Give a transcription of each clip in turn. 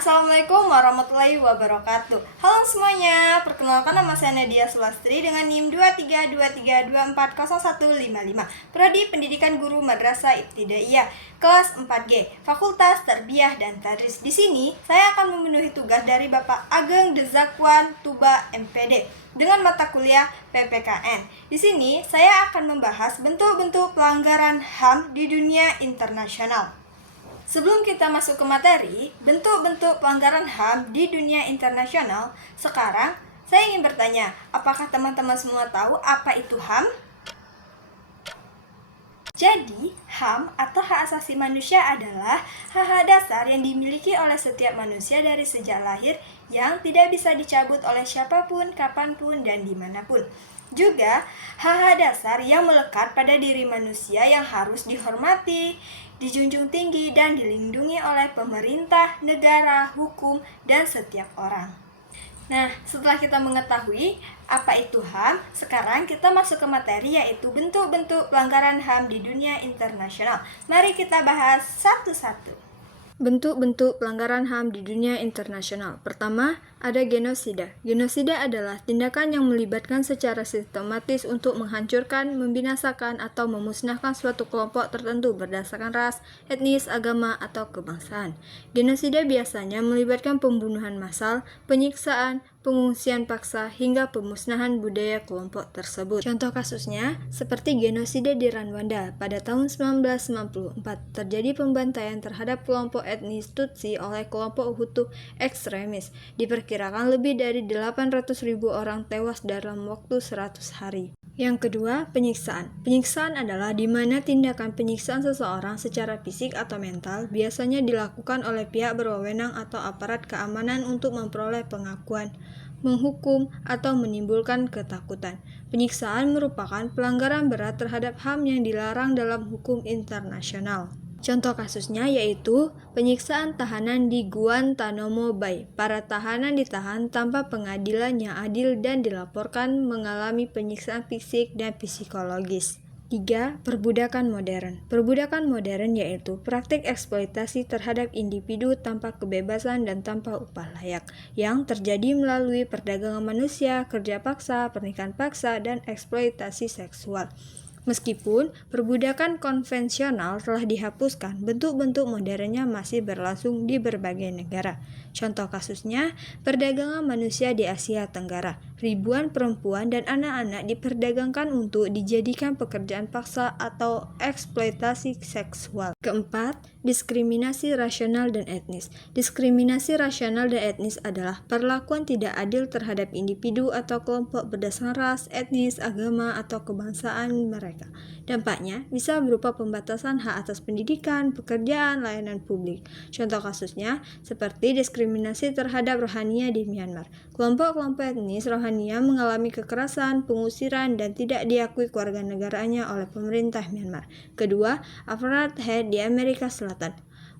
Assalamualaikum warahmatullahi wabarakatuh. Halo semuanya, perkenalkan nama saya Nadia Sulastri dengan NIM 2323240155, Prodi Pendidikan Guru Madrasah Ibtidaiyah, kelas 4G, Fakultas Tarbiyah dan Tadris. Di sini saya akan memenuhi tugas dari Bapak Ageng Dezakwan Tuba MPD dengan mata kuliah PPKN. Di sini saya akan membahas bentuk-bentuk pelanggaran HAM di dunia internasional. Sebelum kita masuk ke materi, bentuk-bentuk pelanggaran HAM di dunia internasional, sekarang saya ingin bertanya, apakah teman-teman semua tahu apa itu HAM? Jadi, HAM atau hak asasi manusia adalah hak-hak dasar yang dimiliki oleh setiap manusia dari sejak lahir yang tidak bisa dicabut oleh siapapun, kapanpun, dan dimanapun. Juga, hak-hak dasar yang melekat pada diri manusia yang harus dihormati, dijunjung tinggi, dan dilindungi oleh pemerintah, negara, hukum, dan setiap orang. Nah, setelah kita mengetahui apa itu HAM, sekarang kita masuk ke materi yaitu bentuk-bentuk pelanggaran HAM di dunia internasional. Mari kita bahas satu-satu. Bentuk-bentuk pelanggaran HAM di dunia internasional. Pertama, ada genosida. Genosida adalah tindakan yang melibatkan secara sistematis untuk menghancurkan, membinasakan, atau memusnahkan suatu kelompok tertentu berdasarkan ras, etnis, agama, atau kebangsaan. Genosida biasanya melibatkan pembunuhan massal, penyiksaan, pengungsian paksa, hingga pemusnahan budaya kelompok tersebut. Contoh kasusnya, seperti genosida di Rwanda pada tahun 1994, terjadi pembantaian terhadap kelompok etnis Tutsi oleh kelompok Hutu ekstremis. Diperkirakan lebih dari 800.000 orang tewas dalam waktu 100 hari. Yang kedua, penyiksaan. Penyiksaan adalah di mana tindakan penyiksaan seseorang secara fisik atau mental biasanya dilakukan oleh pihak berwenang atau aparat keamanan untuk memperoleh pengakuan, menghukum, atau menimbulkan ketakutan. Penyiksaan merupakan pelanggaran berat terhadap HAM yang dilarang dalam hukum internasional. Contoh kasusnya yaitu penyiksaan tahanan di Guantanamo Bay. Para tahanan ditahan tanpa pengadilan yang adil dan dilaporkan mengalami penyiksaan fisik dan psikologis. 3. Perbudakan modern. Perbudakan modern yaitu praktik eksploitasi terhadap individu tanpa kebebasan dan tanpa upah layak yang terjadi melalui perdagangan manusia, kerja paksa, pernikahan paksa, dan eksploitasi seksual. Meskipun perbudakan konvensional telah dihapuskan, bentuk-bentuk modernnya masih berlangsung di berbagai negara. Contoh kasusnya, perdagangan manusia di Asia Tenggara. Ribuan perempuan dan anak-anak diperdagangkan untuk dijadikan pekerjaan paksa atau eksploitasi seksual. Keempat, diskriminasi rasional dan etnis. Diskriminasi rasional dan etnis adalah perlakuan tidak adil terhadap individu atau kelompok berdasarkan ras, etnis, agama, atau kebangsaan mereka. Dampaknya bisa berupa pembatasan hak atas pendidikan, pekerjaan, layanan publik. Contoh kasusnya seperti diskriminasi terhadap Rohingya di Myanmar. Kelompok-kelompok etnis Rohingya mengalami kekerasan, pengusiran, dan tidak diakui kewarganegaraannya oleh pemerintah Myanmar. Kedua, apartheid di Amerika Selatan.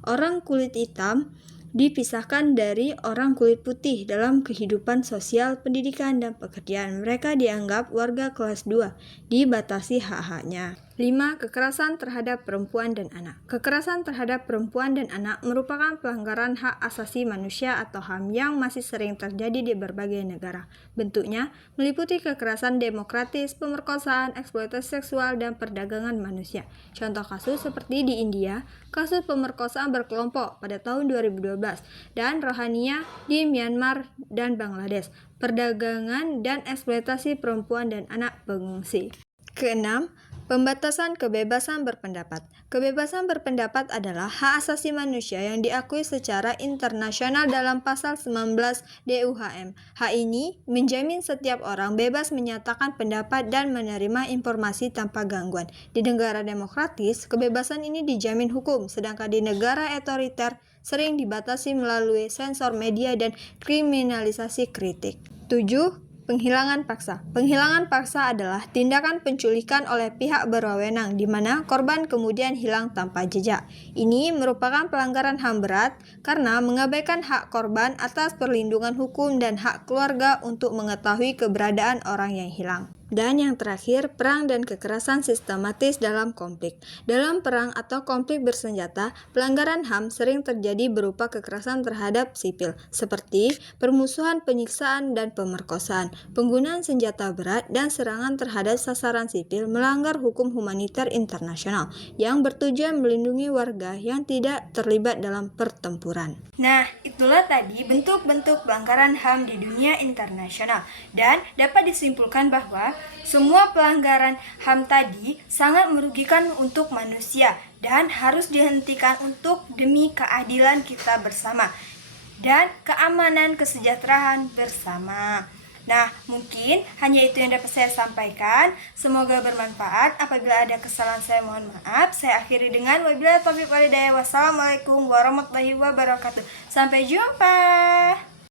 Orang kulit hitam dipisahkan dari orang kulit putih dalam kehidupan sosial, pendidikan, dan pekerjaan. Mereka dianggap warga kelas 2, dibatasi hak-haknya. 5. Kekerasan terhadap perempuan dan anak. Kekerasan terhadap perempuan dan anak merupakan pelanggaran hak asasi manusia atau HAM yang masih sering terjadi di berbagai negara. Bentuknya meliputi kekerasan demokratis, pemerkosaan, eksploitasi seksual, dan perdagangan manusia. Contoh kasus seperti di India, kasus pemerkosaan berkelompok pada tahun 2012, dan Rohingya di Myanmar dan Bangladesh, perdagangan dan eksploitasi perempuan dan anak pengungsi. Keenam, pembatasan kebebasan berpendapat. Kebebasan berpendapat adalah hak asasi manusia yang diakui secara internasional dalam pasal 19 DUHM. Hak ini menjamin setiap orang bebas menyatakan pendapat dan menerima informasi tanpa gangguan. Di negara demokratis, kebebasan ini dijamin hukum, sedangkan di negara otoriter sering dibatasi melalui sensor media dan kriminalisasi kritik. 7. Penghilangan paksa. Penghilangan paksa adalah tindakan penculikan oleh pihak berwenang di mana korban kemudian hilang tanpa jejak. Ini merupakan pelanggaran HAM berat karena mengabaikan hak korban atas perlindungan hukum dan hak keluarga untuk mengetahui keberadaan orang yang hilang. Dan yang terakhir, perang dan kekerasan sistematis dalam konflik. Dalam perang atau konflik bersenjata, pelanggaran HAM sering terjadi berupa kekerasan terhadap sipil, seperti permusuhan, penyiksaan, dan pemerkosaan. Penggunaan senjata berat dan serangan terhadap sasaran sipil melanggar hukum humaniter internasional yang bertujuan melindungi warga yang tidak terlibat dalam pertempuran. Nah, itulah tadi bentuk-bentuk pelanggaran HAM di dunia internasional. Dan dapat disimpulkan bahwa semua pelanggaran HAM tadi sangat merugikan untuk manusia dan harus dihentikan untuk demi keadilan kita bersama dan keamanan kesejahteraan bersama. Nah, mungkin hanya itu yang dapat saya sampaikan. Semoga bermanfaat. Apabila ada kesalahan saya mohon maaf. Saya akhiri dengan wabillahi taufiq wal hidayah. Wassalamualaikum warahmatullahi wabarakatuh. Sampai jumpa.